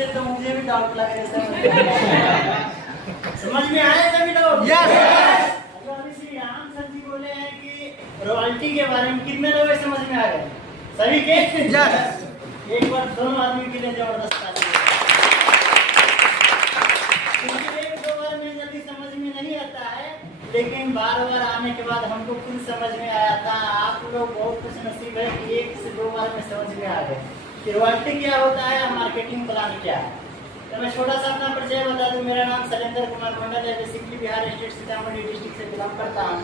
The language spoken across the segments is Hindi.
से तो मुझे भी डाउट लगे समझ में आए सभी लोग? तो अभी श्री राम सर जी बोले हैं कि रॉयल्टी के बारे में कितने लोग समझ में आ गए? सभी के? एक बार दोनों आदमी के लिए जबरदस्त ताली। एक दो बार में जल्दी समझ में नहीं आता है, लेकिन बार बार आने के बाद हमको खुद समझ में आया था। आप लोग बहुत खुश नसीब है कि एक से दो बार में समझ में आ गए कि रॉयल्टी क्या होता है, मार्केटिंग प्लान क्या है। तो मैं छोटा सा अपना परिचय बता दूं। मेरा नाम शैलेंद्र कुमार मंडल है। Basically Bihar state Sitamarhi district से बिलोंग करता हूँ।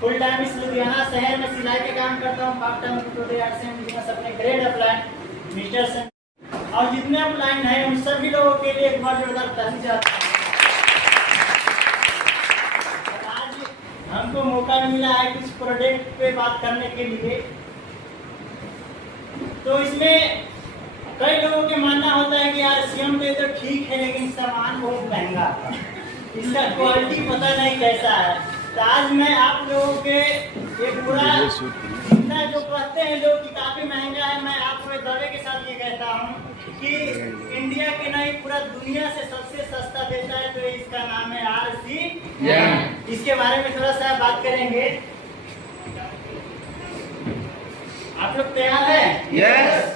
फुल टाइम इस लुधियाना शहर में सिलाई के काम करता हूँ। पार्ट टाइम बिजनेस अपने ग्रेड अप्लाइन मिस्टर और जितने अप्लाइन है उन सभी लोगों के लिए एक बार जोरदार ताली चाहता हूँ। आज हमको मौका मिला है कुछ प्रोडक्ट पे बात करने के लिए। तो इसमें कई लोगों के मानना होता है कि यार सीएम पे तो ठीक है, लेकिन सामान बहुत महंगा, इसका क्वालिटी पता नहीं कैसा है। तो आज मैं आप लोगों के एक पूरा जितना जो कहते हैं लोग कि काफी महंगा है, मैं आपको दावे के साथ ये कहता हूँ कि इंडिया के नहीं पूरा दुनिया से सबसे सस्ता देता है। तो इसका नाम है RCM। इसके बारे में थोड़ा सा बात करेंगे। आप लोग तैयार हैं? यस।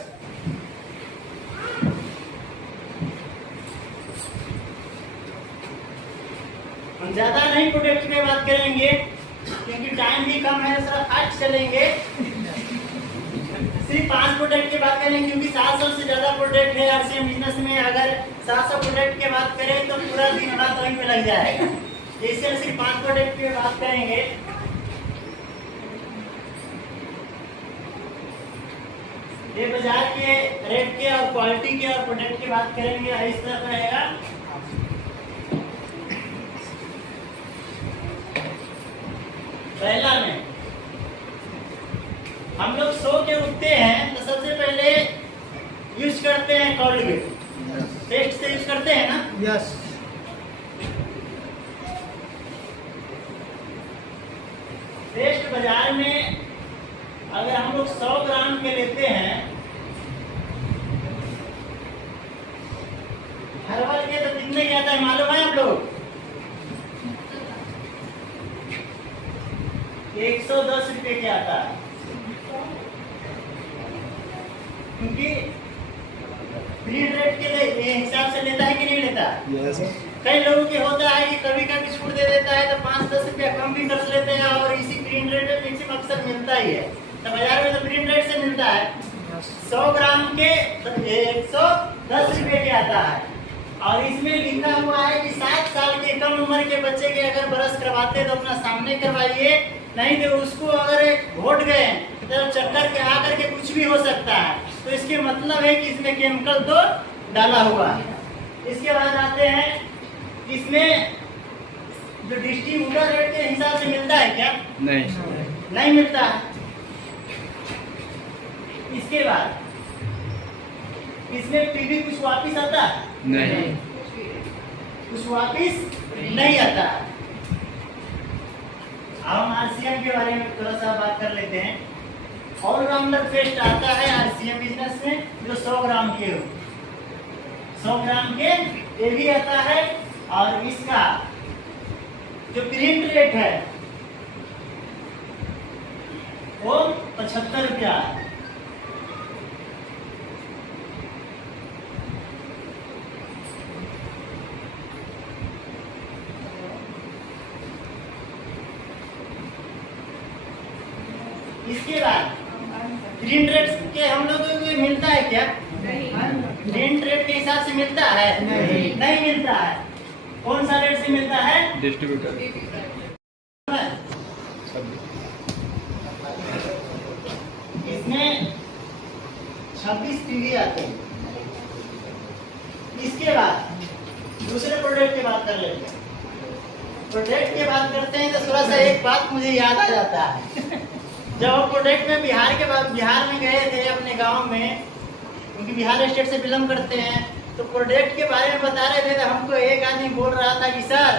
हम ज्यादा नहीं प्रोडक्ट पे बात करेंगे क्योंकि टाइम भी कम है, थोड़ा फास्ट चलेंगे। सिर्फ 5 प्रोडक्ट की बात करेंगे क्योंकि 700 से ज्यादा प्रोडक्ट है RCM बिजनेस में। अगर 700 प्रोडक्ट की बात करें तो पूरा दिन रात वहीं पे लग जाएगा। इसलिए सिर्फ 5 प्रोडक्ट की बात करेंगे। ये बाजार के रेट के और क्वालिटी के और प्रोडक्ट की बात करेंगे। इस तरह रहेगा। पहला में हम लोग सो के उठते हैं तो सबसे पहले यूज करते हैं कोलगेट। पेस्ट से यूज करते हैं ना? यस। पेस्ट बाजार में अगर हम लोग 100 ग्राम के लेते हैं हर्बल के, तो कितने की आता है मालूम है आप लोग? 110 रुपए के आता है। क्योंकि प्रिंट रेट के हिसाब से लेता है कि नहीं लेता? यस। कई लोगों के होता है कि कभी कभी छूट दे देता है तो 5-10 रुपया कम भी कर लेते हैं और इसी प्रिंट रेट में मैक्सिमम अक्सर मिलता ही है। तो बाजार में तो प्रिंट रेट से मिलता है। 100 ग्राम के 110 रुपए के आता है। और इसमें लिखा हुआ है कि 7 साल के कम उम्र के बच्चे के अगर ब्रश करवाते तो अपना सामने करवाइए, नहीं तो उसको अगर घोट गए तो चक्कर के आकर के कुछ भी हो सकता है। तो इसके मतलब है कि इसमें केमिकल तो डाला हुआ है। इसके बाद आते हैं इसमें जो डिस्ट्रीब्यूटर रेट के हिसाब से मिलता है क्या? नहीं मिलता है। इसके बाद इसमें फिर भी कुछ वापिस आता है? नहीं। कुछ वापिस नहीं आता। हम RCM के बारे में थोड़ा सा बात कर लेते हैं। ऑलराउंडर पेस्ट आता है RCM बिजनेस में जो 100 ग्राम के हो। 100 ग्राम के ये भी आता है। और इसका जो प्रिंट रेट है वो 75 रुपया है। इसके बाद प्रिंट रेट के हम लोगों को मिलता है क्या? प्रिंट रेट के हिसाब से मिलता है? नहीं मिलता है। कौन सा रेट से मिलता है? डिस्ट्रीब्यूटर। इसमें 26 पीवी आते हैं। इसके बाद दूसरे प्रोडक्ट की बात कर लेते हैं। प्रोडक्ट की बात करते हैं तो थोड़ा सा एक बात मुझे याद आ जाता है। जब हम प्रोडक्ट में बिहार में गए थे अपने गांव में, क्योंकि बिहार स्टेट से बिलोंग करते हैं, तो प्रोडक्ट के बारे में बता रहे थे तो हमको एक आदमी बोल रहा था कि सर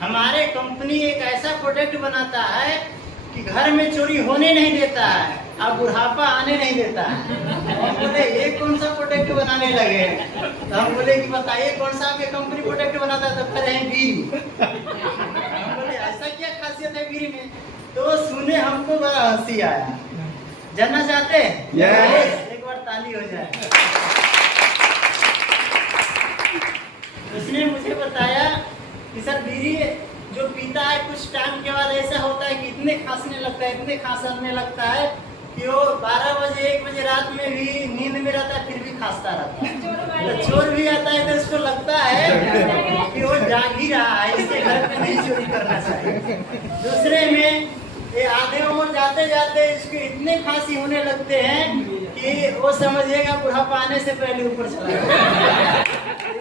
हमारे कंपनी एक ऐसा प्रोडक्ट बनाता है कि घर में चोरी होने नहीं देता है और बुढ़ापा आने नहीं देता है। बोले ये कौन सा प्रोडक्ट बना बताने लगे। तो हम बोले कि बताइए कौन सा आपके कंपनी प्रोडक्ट बनाता है, तो कह रहे हैं बीरी। हम बोले ऐसा क्या खासियत है बीरी में, तो सुने हमको बड़ा हंसी आया। जानना चाहते हैं? एक बार ताली हो जाए। उसने मुझे बताया कि सर बीरी जो पीता है कुछ टाइम के बाद ऐसा होता है कि इतने खांसने लगता है कि वो 12 बजे 1 बजे रात में भी नींद में रहता है, फिर भी खांसता रहता है। तो चोर भी आता है तो उसको लगता है कि वो जाग ही रहा है, इसके घर पे नहीं चोरी करना चाहिए। दूसरे में ये आधे उम्र जाते जाते इसके इतने खांसी होने लगते हैं कि वो समझिएगा बुढ़ापा आने से पहले ऊपर चला जाएगा।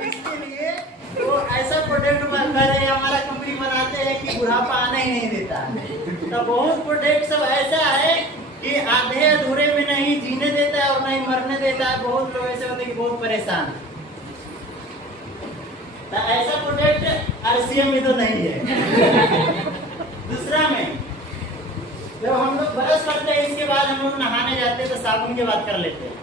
इसके लिए तो ऐसा प्रोडक्ट कर रहे हैं, हमारा कंपनी बनाते हैं कि बुढ़ापा आने ही नहीं देता है। तो बहुत प्रोडक्ट सब ऐसा है कि आधे अधूरे में नहीं जीने देता है और नहीं मरने देता है। बहुत लोग ऐसे होते हैं कि बहुत परेशान है। तो ऐसा प्रोडक्ट आरसीएम में तो नहीं है। दूसरा में जब हम लोग ब्रश करते हैं, इसके बाद हम लोग नहाने जाते हैं तो साबुन की बात कर लेते हैं।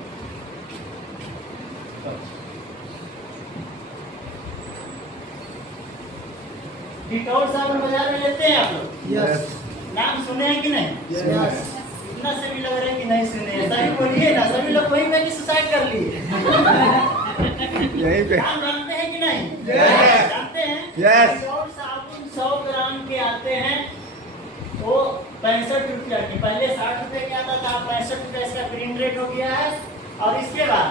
डिटॉल साबुन बाजार में लेते हैं आप लोग? यस। नाम सुने हैं कि नहीं? यस। इतना सभी लग रहे हैं कि नहीं सुने हैं। सभी बोलिए ना, सभी लोग वहीं पे सुसाइड कर लिए। यहीं पे नाम जानते हैं कि नहीं? Yes. जानते हैं? Yes. डिटॉल साबुन 100 ग्राम के आते हैं, वो 65 रुपया की। पहले 60 रुपए के आता था, 65 रुपए इसका प्रिंट रेट हो गया है। और इसके बाद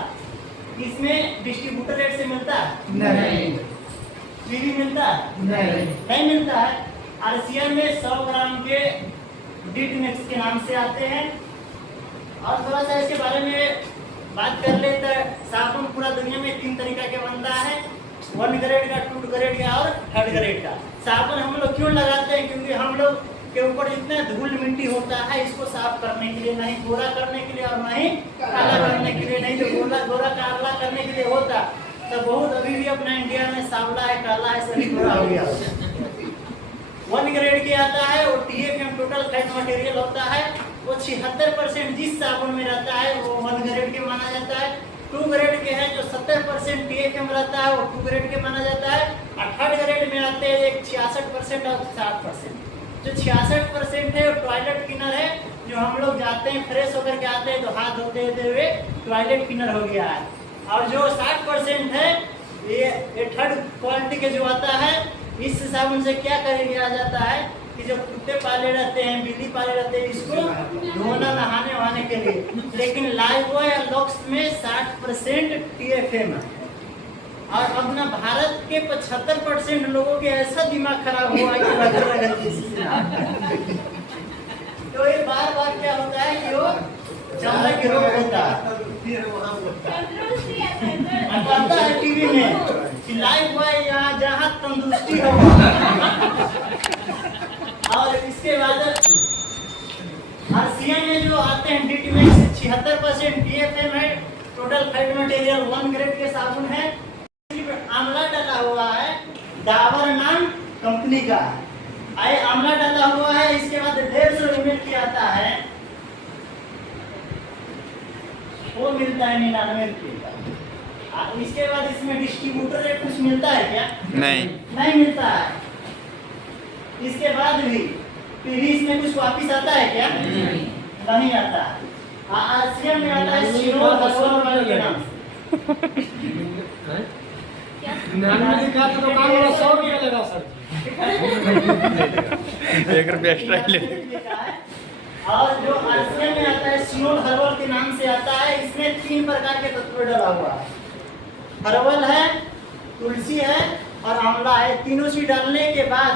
इसमें डिस्ट्रीब्यूटर रेट से मिलता है? नहीं। पीवी मिलता है? नहीं मिलता है। आरसीएम में 100 ग्राम के डिट मिक्स के नाम से आते हैं। और थोड़ा सा इसके बारे में बात कर ले तो साबुन पूरा दुनिया में 3 तरीका के बनता है, 1 ग्रेड का, 2 ग्रेड का और 3rd ग्रेड का। साबुन हम लोग क्यों लगाते हैं? क्योंकि हम लोग के ऊपर जितना धूल मिट्टी होता है इसको साफ करने के लिए, नहीं गोरा करने के लिए और नहीं काला करने के लिए। नहीं तो गोरा काला करने के लिए होता तो बहुत अभी भी अपना इंडिया में सांवला है, काला है, सभी गोरा हो गया। 1 ग्रेड के आता है, वो TFM टोटल फैट मटेरियल होता है, वो 76% जिस साबुन में रहता है वो 1 ग्रेड के माना जाता है। 2 ग्रेड के है जो 70% TFM रहता है, वो 2 ग्रेड के माना जाता है। और 3rd ग्रेड में आते हैं एक 66% और 60%। जो 66% है वो टॉयलेट क्लीनर है, जो हम लोग जाते हैं फ्रेश होकर के आते हैं तो हाथ धोते हुए टॉयलेट क्लीनर हो गया है। और जो 60% है ये 3rd क्वालिटी के जो आता है, इस साबुन से क्या कर दिया जाता है कि जो कुत्ते पाले रहते हैं, बिल्ली पाले रहते हैं, इसको धोना नहाने वहाने के लिए। लेकिन लाइफबॉय और लॉक्स में 60% TFM है। और अपना भारत के 75% लोगों के ऐसा दिमाग खराब हुआ है कि तो ये बार बार क्या होता है कि वो चमड़ा के रोग होता है। आता है टीवी में कि लाइव बॉय यहाँ जहाँ तंदुरुस्ती हो। और इसके बाद आरसीएम में जो आते हैं डिट में 76% TFM है, टोटल फैट मटेरियल 1 ग्रेड के साबुन है। आंवला डाला हुआ है, डाबर नाम कंपनी का आए आंवला डाला हुआ है। इसके बाद 150 ml की आता है, वो मिलता है 99 रुपये का। इसके बाद इसमें डिस्ट्रीब्यूटर रेट कुछ मिलता है क्या? नहीं मिलता है। इसके बाद भी फिर इसमें कुछ वापिस आता है क्या? नहीं आता है। आरसीएम में आता है सिनोल हर्बल के नाम से। लिखा तो दुकान वाला 100 रुपया लगा सर। 1 रुपया एक्स्ट्रा ले। और जो आरसीएम में आता है सिनोल हर्बल के नाम से आता है। इसमें 3 प्रकार के तत्व डाला हुआ है, हर्बल है, तुलसी है और आंवला है। तीनों चीज डालने के बाद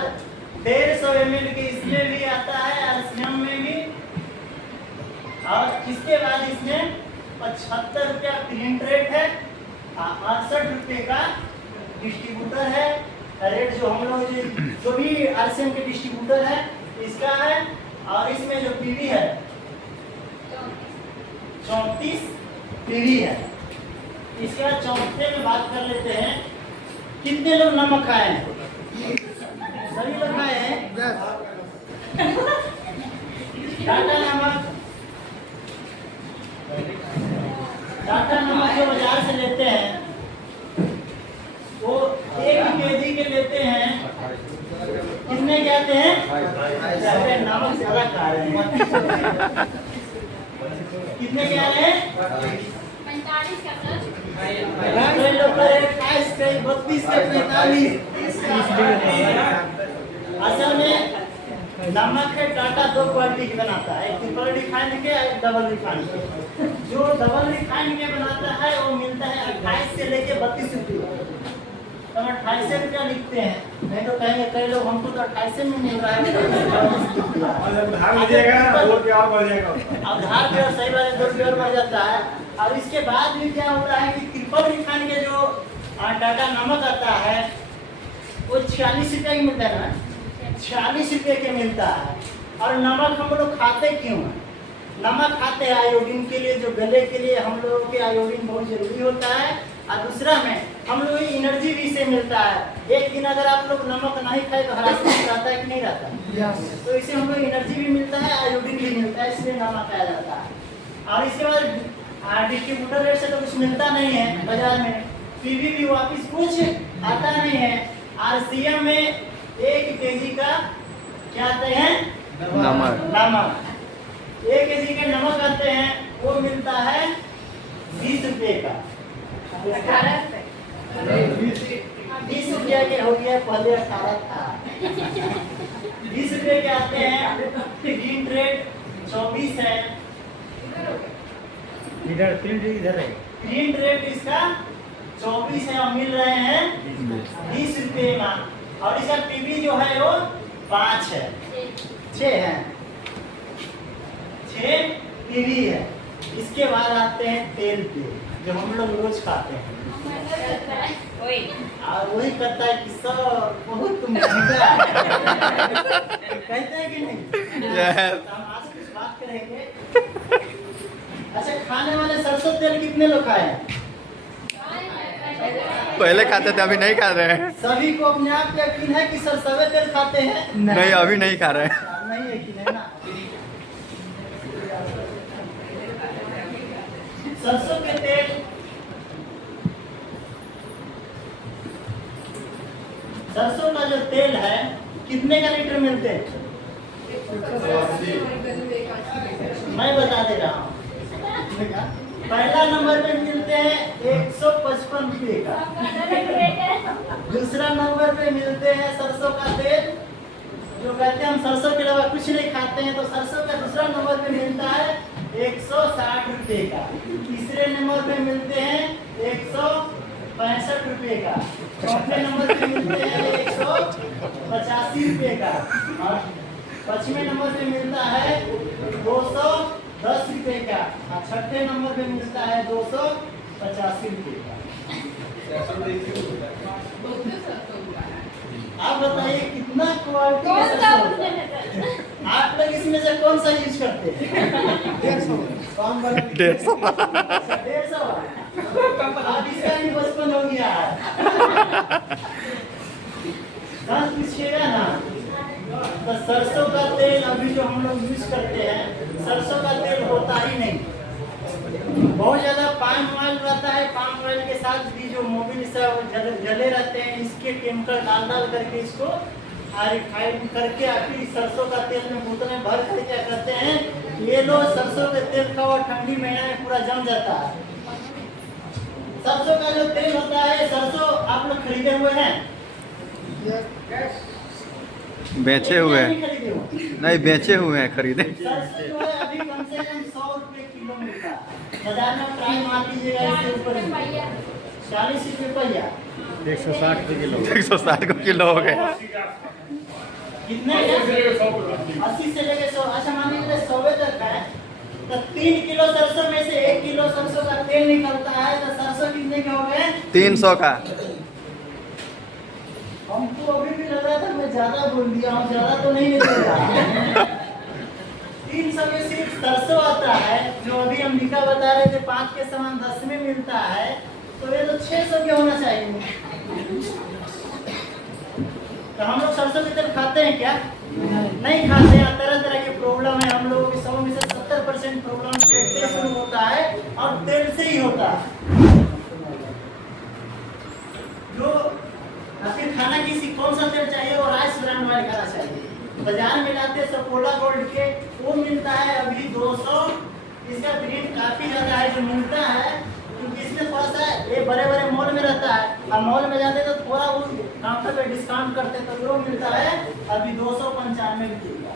150 ml के इसमें भी आता है, आरसीएम में भी। और इसके बाद इसमें 75 रुपया प्रिंट रेट है, 68 रुपये का डिस्ट्रीब्यूटर है। रेट जो हम लोग जो भी आरसीएम के डिस्ट्रीब्यूटर है इसका है। और इसमें जो पीवी है 34 पीवी है। इसके बाद चौथे में बात कर लेते हैं, कितने लोग नमक खाए हैं? सभी लोग खाए हैं? टाटा नमक टाटा नमक जो बाजार से लेते हैं वो 1 केजी के लेते हैं, कितने के आते हैं? अरे नमक ज्यादा खा रहे हैं। कितने के आ रहे हैं? 45 का सर। कई लोग कह रहे हैं 28 के, 32 के, 45। असल में नमक है टाटा 2 क्वालिटी की बनाता है, एक ट्रिपल रिफाइंड के और एक डबल रिफाइंड के। जो डबल रिफाइंड के बनाता है वो मिलता है 28 से लेके 32 रुपये। तो हम 28 रुपया लिखते हैं, नहीं तो कहेंगे कई लोग हमको तो 28 में मिल रहा है। धार बढ़ेगा और क्या बढ़ेगा? अब धार भी और सही बात है, 2 रुपये और बढ़ जाता है। और इसके बाद भी क्या होता है कि ट्रिपल रिफाइंड के जो टाटा नमक आता है वो 46 रुपये की मिलता है ना, 46 रुपये के मिलता है। और नमक हम लोग खाते क्यों हैं? नमक खाते हैं आयोडीन के लिए, जो गले के लिए हम लोगों के आयोडीन बहुत जरूरी होता है। और दूसरा में हम लोग एनर्जी भी से मिलता है। एक दिन अगर आप लोग नमक नहीं खाए तो हरासमेंट रहता है कि नहीं रहता है? तो इससे हम लोग एनर्जी भी मिलता है, आयोडीन भी मिलता है, इसलिए नमक खाया जाता है। और इसके बाद डिस्ट्रीब्यूटर रेट से तो कुछ मिलता नहीं है बाजार में, पीवी भी वापिस कुछ आता नहीं है। आरसीएम में 1 केजी का क्या आते हैं? नमक 1 केजी के नमक आते हैं, वो मिलता है 20 रुपये का। 20 रुपये के हो गया, पहले 18 था। 20 रुपये के आते हैं। ग्रीन रेट 24 है, इधर 3 इधर है। ग्रीन रेट इसका 24 है और मिल रहे हैं 20 रुपये में। और इसका पीवी जो है वो 5 है, 6 है, 6 पीवी है। इसके बाद आते हैं तेल पे, जो हम लोग रोज खाते हैं। और वही कहता है कि सर बहुत महंगा है। कहते हैं कि नहीं? तो हम आज कुछ बात करेंगे। अच्छा, खाने वाले सरसों तेल कितने लोग खाए हैं? पहले खाते थे, अभी नहीं खा रहे हैं। सभी को अपने आप पे यकीन है कि सरसों तेल खाते हैं? नहीं, अभी नहीं खा रहे हैं। नहीं यकीन है ना। सरसों के तेल सरसों का जो तेल है कितने का लीटर मिलते हैं? मैं बता दे रहा हूँ। पहला नंबर पे मिलते हैं 155 रुपये का। दूसरा नंबर पे मिलते हैं सरसों का तेल, जो कहते हैं हम सरसों के अलावा कुछ नहीं खाते हैं, तो सरसों का दूसरा नंबर पे मिलता है 160 रुपये का। तीसरे नंबर पे मिलते हैं 165 रुपये का। चौथे नंबर पे मिलते हैं 185 रुपये का। और 5वें नंबर पे मिलता है 210 रुपये का। और 6ठे नंबर पे मिलता है 285 रुपये का। आप बताइए कितना क्वालिटी का सरसों होता है? आप लोग इसमें से कौन सा यूज करते हैं? 150 अब इसका भी 55 हो गया है। पूछिएगा ना, तो सरसों का तेल अभी जो हम लोग यूज करते हैं, सरसों का तेल होता ही नहीं। बहुत ज्यादा पाम ऑयल रहता है, पाम ऑयल के साथ भी जो मोबिल सब जले रहते हैं, इसके केमिकल डाल करके इसको रिफाइन करके आखिर सरसों का तेल में बोतल में भर कर क्या करते हैं, ये लो सरसों के तेल का, और ठंडी महीने में पूरा जम जाता है। सरसों का जो तेल होता है, सरसों आप लोग खरीदे हुए हैं? बेचे हुए हैं? नहीं, बेचे हुए हैं, खरीदे। सरसों जो है अभी कम से कम 100 रुपये किलो मिलता है बाजार में। प्राइस मान लीजिएगा इसके ऊपर 40 रुपये पहिया, 160 किलो। 160 किलो हो गया। कितने? 80 से लेके 100। अच्छा मान लीजिए 100 तक है, तो 3 किलो सरसों में से 1 किलो सरसों का तेल निकलता है, तो सरसों कितने के हो गए? 300 का। हमको अभी भी लग रहा था मैं ज्यादा बोल दिया हूँ, ज्यादा तो नहीं निकलेगा। 300 में सिर्फ सरसों आता है, जो अभी हम लिखा बता रहे थे 5 के समान 10 में मिलता है, तो ये तो 600 के होना चाहिए। तो हम लोग सरसों के तेल खाते हैं क्या? नहीं खाते हैं। तरह तरह के प्रॉब्लम है हम लोगों के, 100 में से 70% 80% प्रॉब्लम पेट से शुरू होता है और तेल से ही होता है। जो फिर खाना किसी कौन सा तेल चाहिए वो राइस ब्रांड वाले खाना चाहिए। बाजार में लाते सपोला गोल्ड के वो मिलता है अभी 200, इसका ग्रेड काफी ज्यादा है जो मिलता है, क्योंकि इसमें थोड़ा सा ये बड़े बड़े मॉल में रहता है। अब मॉल में जाते तो थोड़ा वो काउंटर पे डिस्काउंट करते तो वो मिलता है अभी 295 रुपये,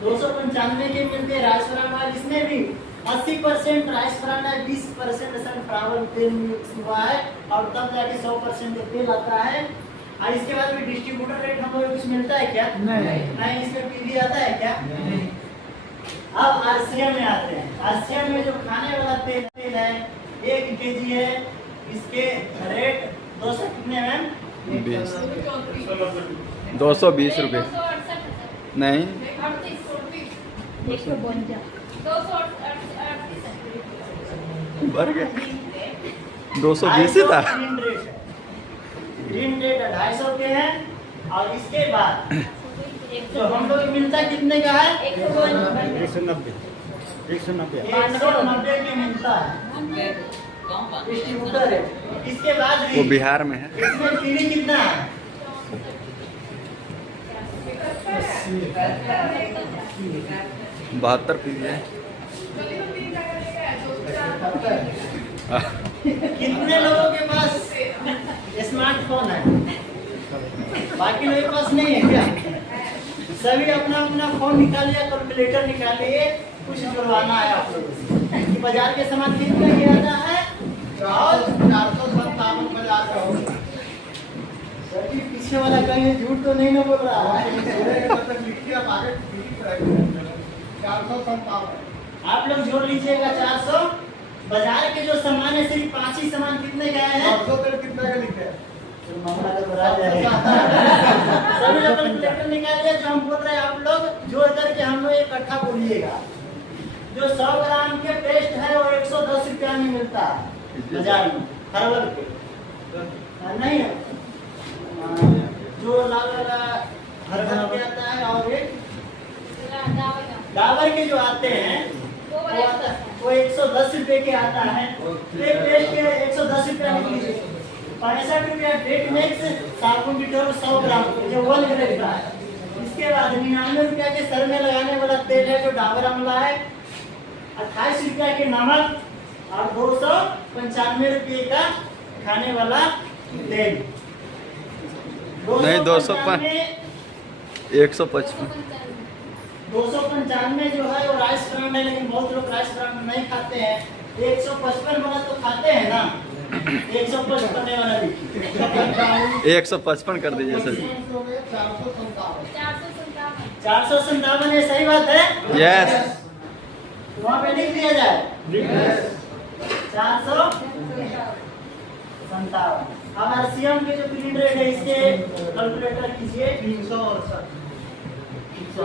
295 के मिलते हैं राइस ब्रांड वाले। इसमें भी 80% राइस ब्रांड है, 20% सनफ्लावर तेल मिक्स हुआ है और तब जाके 100% तेल आता है। और इसके बाद में डिस्ट्रीब्यूटर रेट हम लोग कुछ मिलता है क्या? नहीं। इसमें पीवी आता है क्या? नहीं। अब आरसीएम में आते हैं। आरसीएम में जो खाने वाला तेल है 1 केजी है, इसके रेट 200 कितने मैम? 220 रुपये। 268 नहीं 238 बढ़ गया, 220 ही था। ग्रीन रेट 250 के हैं। और इसके बाद जो हम लोग मिलता कितने का है? 190 190 के मिलता है डिस्ट्रीब्यूटर है। इसके बाद वो भी बिहार में है। इसमें पीवी कितना है? 72 पीवी है। कितने लोगों के पास स्मार्टफोन है? बाकी लोगों के पास नहीं है क्या? सभी अपना अपना फोन निकालिए, कैलकुलेटर निकालिए, कुछ जुड़वाना है आप लोगों से कि बाजार के सामान कितने की आता है? 457 बाजार का होगा। सभी पीछे वाला कहीं झूठ तो नहीं ना बोल रहा है? 457 आप लोग जोड़ लीजिएगा 400। बाजार के जो सामान है सिर्फ 5 ही सामान कितने का है? 400 तेल कितने का लिखे हैं? मामला तो बड़ा जाएगा। सभी लोग कैलकुलेटर निकालिए, जो हम बोल रहे हैं आप लोग जोड़ करके हम लोग इकट्ठा बोलिएगा। जो 100 ग्राम के पेस्ट है वो 110 रुपया में मिलता है बाजार में हर्बल के। नहीं है जो लाल वाला हर्बल के आता है और एक डाबर के जो आते हैं वो 110 रुपए के आता है। एक पेस्ट के 110 रुपया में लीजिए। 65 रुपया डेट मिक्स साबुन डिटॉल 100 ग्राम जो 1 ग्रेड का है। इसके बाद 99 रुपया के सर में लगाने वाला तेल है जो डाबर आंवला है। 28 रुपया के नमक और 295 रुपये का खाने वाला तेल। नहीं 155 295 जो है वो राइस ब्रांड है, लेकिन बहुत लोग राइस ब्रांड नहीं खाते हैं। 155 वाला तो खाते हैं ना, 155 वाला भी 155 कर दीजिए सर। 457 ये सही बात है? यस। वहाँ पे लिख दिया जाए 457। अब आरसीएम के जो ग्रीन रेट है इसके कैलकुलेटर कीजिए 368। 70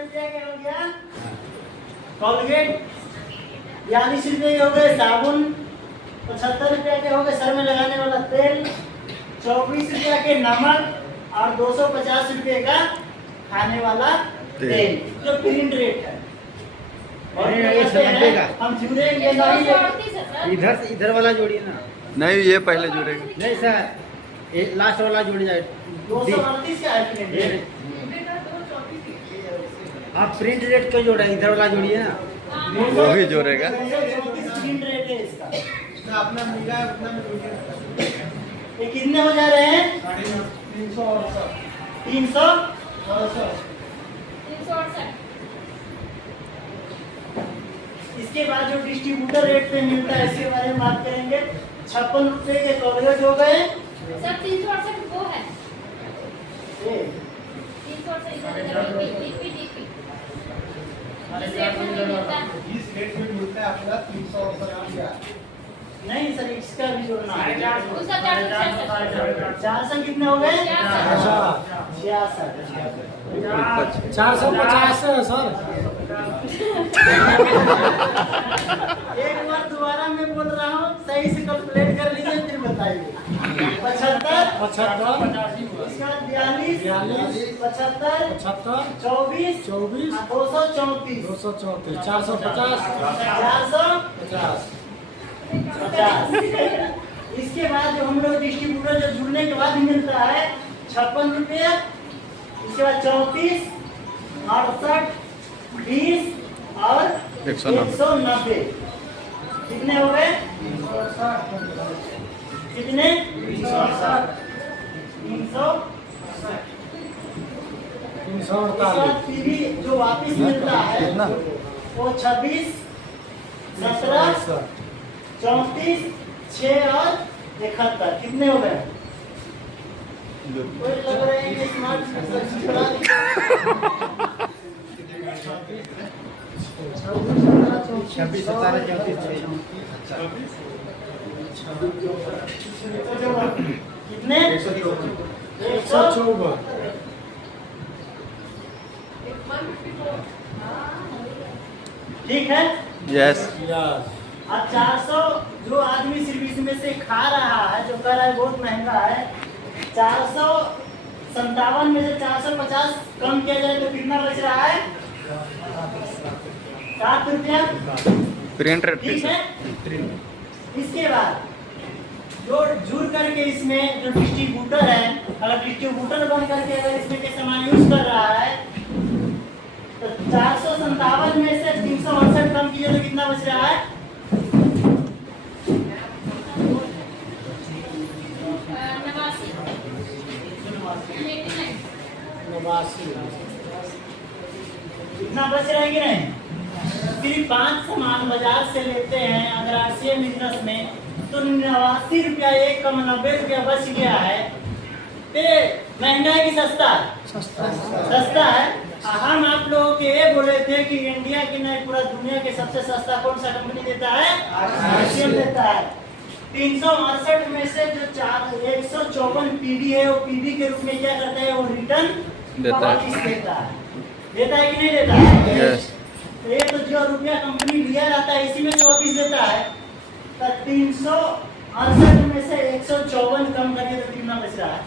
रुपया के हो गया कोलगेट, 42 रुपये के हो गए साबुन, 75 रुपया के हो गए सर में लगाने वाला तेल, 24 रुपया के नमक और 250 रुपये का खाने वाला तेल जो ग्रीन रेट है। और हम जुड़ेंगे इधर वाला जोड़िए ना। नहीं ये पहले जुड़ेगा। नहीं सर, लास्ट वाला जोड़ जाए। 238 का है प्रिंट रेट। आप प्रिंट रेट क्यों जोड़ रहे हैं? इधर वाला जोड़िए ना। वो भी जोड़ेगा। 234 प्रिंट रेट है इसका। अपना मिला है उतना में जोड़िए। ये कितने हो जा रहे हैं? 300 इसके बाद जो डिस्ट्रीब्यूटर रेट पे मिलता है इसके बारे में बात करेंगे। 56 रुपए के कवरेज हो गए। सर 368 वो है ये 368 डीपी इस रेट में मिलता है आपका 368। नहीं सर इसका भी जोड़ना है। उसका 400 कितने हो गए? 450 सर। एक बार दोबारा मैं बोल रहा हूँ, सही से कैलकुलेट कर लीजिए फिर बता। बताइए। 75, 75, इसके बाद 42, 42, 75, 75, 24, 24, 234, 234, 450, 450। 50। इसके बाद जो हम लोग डिस्ट्रीब्यूटर जो जुड़ने के बाद ही मिलता है 56 रुपये, इसके बाद 34, 68, 20 और 190। कितने हो गए? कितने? 368। पीवी जो वापिस मिलता है कितना? वो 26, 17, 34, 6 और 71। कितने हो गए? कोई लग रहे हैं कि स्मार्ट चला कितने? 154। ठीक है। यस। यस। अब 400 जो आदमी सिर्फ इसमें से खा रहा है, जो कह रहा है बहुत महंगा है, 457 में से 450 कम किया जाए तो कितना बच रहा है? 7 रुपया। प्रिंट रेट ठीक है। इसके बाद जो जुड़ करके इसमें जो डिस्ट्रीब्यूटर है, अगर डिस्ट्रीब्यूटर बन करके अगर इसमें के सामान यूज कर रहा है तो 457 में से 368 कम किया तो कितना बच रहा है? कितना बच रहा है कि नहीं? सिर्फ 5 सामान बाजार से लेते हैं अगर आरसीएम बिजनेस में तो 89 रुपया एक कम 90 रुपया बच गया है। ते महंगा है कि सस्ता है? सस्ता है। हम आप लोगों के ये बोले थे कि इंडिया की नहीं पूरा दुनिया के सबसे सस्ता कौन सा कंपनी देता है? आरसीएम देता है। 368 में से जो 154 पीवी है वो पीवी के रूप में क्या करता है? वो रिटर्न देता है। वापस देता है। देता है कि नहीं देता है? यस। तो ये तो जो रुपया कंपनी लिया रहता है इसी में तो वापिस देता है। तो 368 में से 154 कम करके तो कितना बच रहा है?